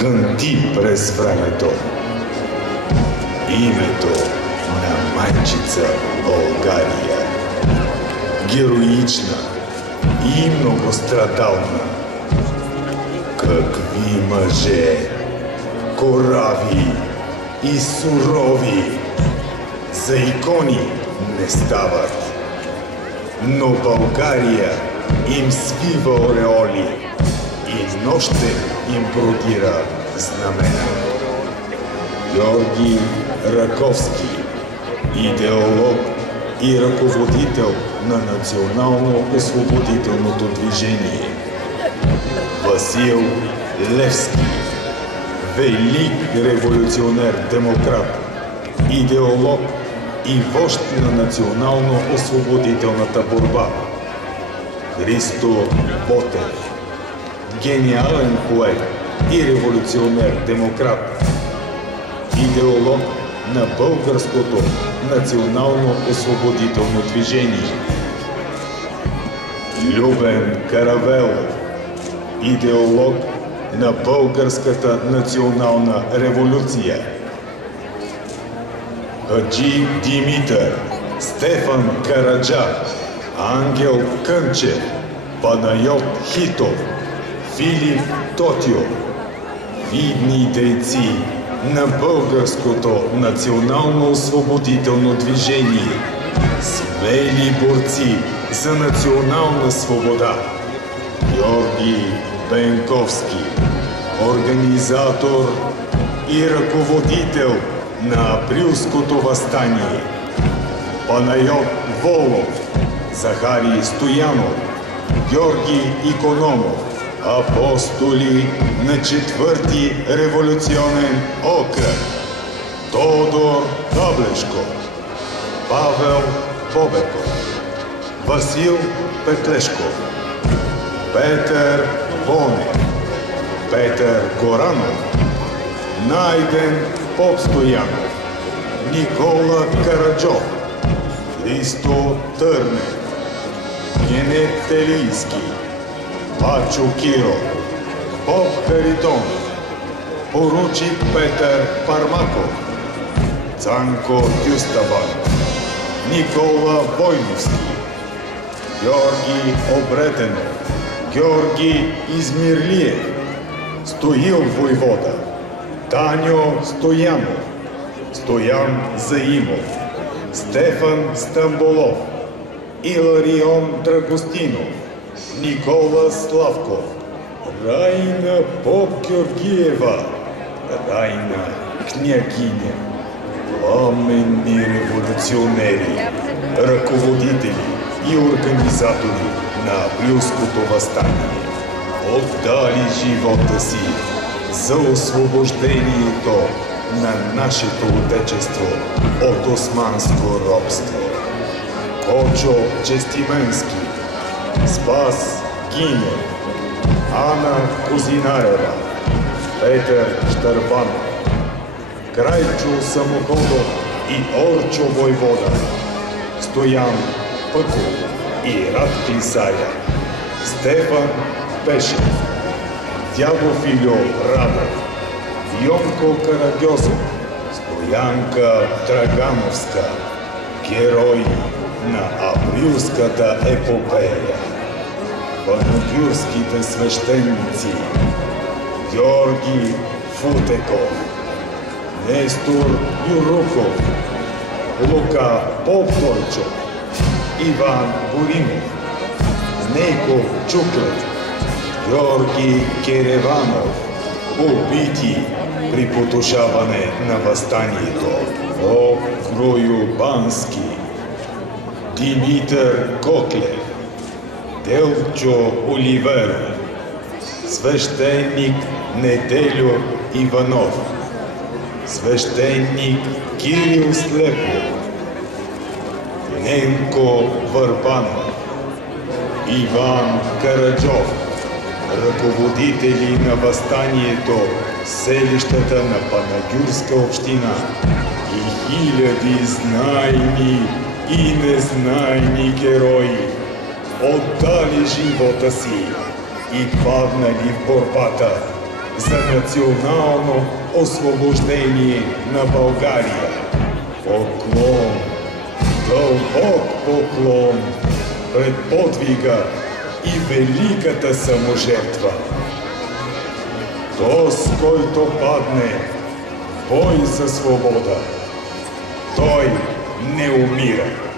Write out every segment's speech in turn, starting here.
кънти през времето. Името на майчица България. Героична и многострадална. Какви мъже, корави и сурови, за икони не стават. Но България им свива ореоли и нощем им бродира знамена. Георги Раковски, идеолог и ръководител на национално-освободителното движение. Васил Левски, велик революционер-демократ, идеолог и вожд на национално-освободителната борба. Христо Ботев, гениален поет и революционер-демократ, идеолог на българското национално-освободително движение. Любен Каравелов, идеолог на българската национална революция. Хаджи Димитър, Стефан Караджа, Ангел Кънчев, Панайот Хитов, Филип Тотио, видни дейци на българското национално-освободително движение, смели борци за национална свобода. Георги Бенковски, организатор и ръководител на Априлското въстание. Панайот Волов, Захари Стоянов, Георги Икономов, апостоли на четвърти революционен окръг. Тодор Таблешков, Павел Бобеков, Васил Петлешков, Петър Бонев, Петър Горанов, Найден Попстоянов, Никола Караджов, Христо Търнев, Генет Телийски, Пачо Киро, Боб Харитонов, поручик Петър Пармаков, Цанко Тюстабанов, Никола Войновски, Георги Обретенов, Георги Измирлиев, Стоил Войвода, Таньо Стоянов, Стоян Заимов, Стефан Стамболов, Иларион Драгостинов, Никола Славков, Райна Поп-Георгиева, Райна Княгиня, пламенни революционери, ръководители и организатори на Априлското въстание, отдали живота си за освобождението на нашето отечество от османско робство. Кочо Честименски, Спас Гинев, Ана Козинарева, Петър Щърбанов, Крайчо Самоходов и Орчо Войвода, Стоян Пъков и Рад Клисаря, Стефан Пешев, Дядо Филио Радев, Йонко Карагьозов, Стоянка Драгановска, герои на Априлската епопея. Панагюрските свещеници Георги Футеков, Нестор Юруков, Лука Попдойчов, Иван Боринов, Нейко Чуклев, Георги Кереванов, убити при потушаване на въстанието. Крою Бански, Димитър Коклев, Делчо Оливеров, свещеник Неделю Иванов, свещеник Кирил Слепов, Ненко Върбанов, Иван Караджов, ръководители на въстанието в селищата на Панагюрска община и хиляди знайни и незнайни герои, отдали живота си и паднали в борбата за национално освобождение на България. Поклон, дълбок поклон пред подвига и великата саможертва. Тос, който падне в бой за свобода, той не умира.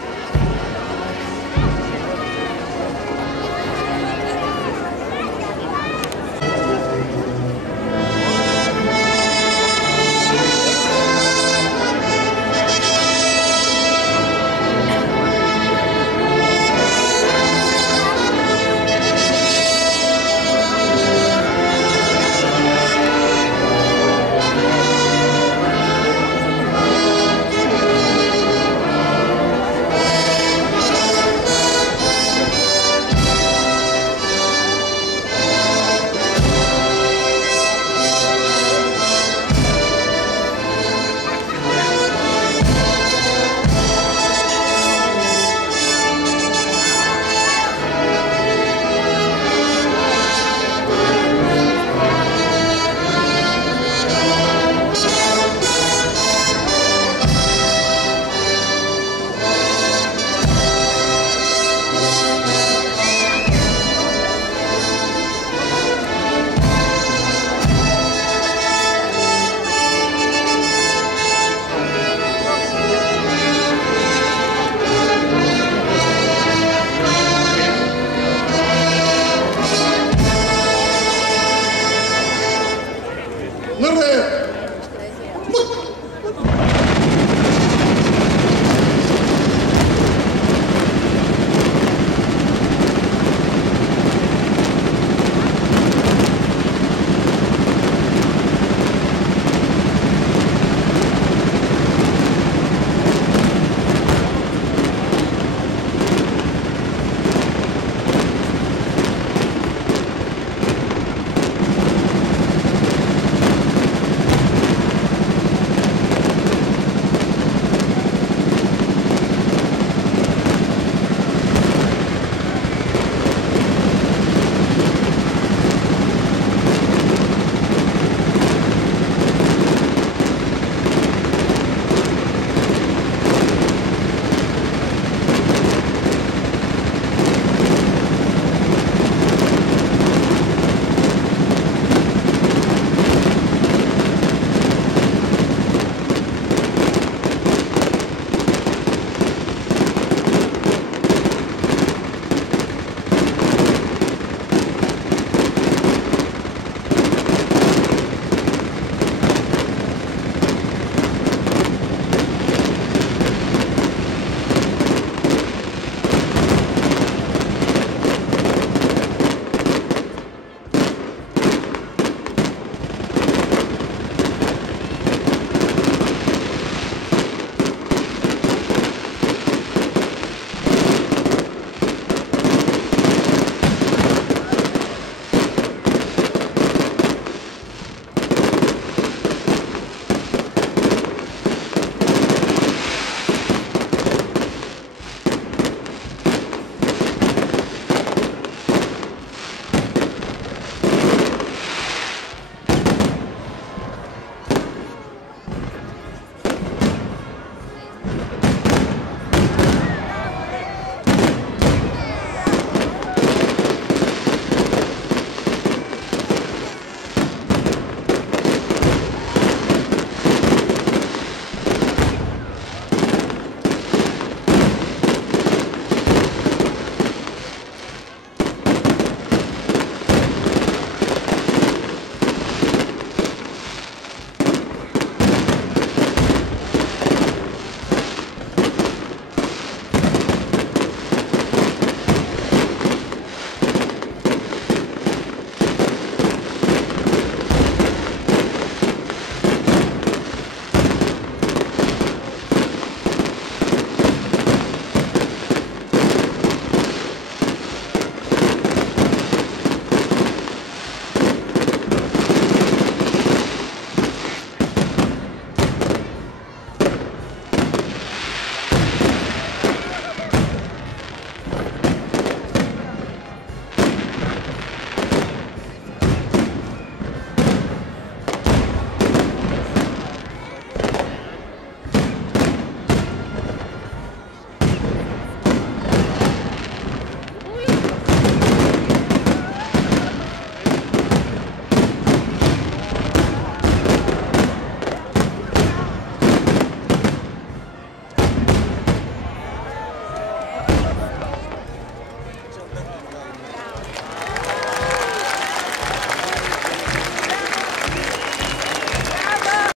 Наред!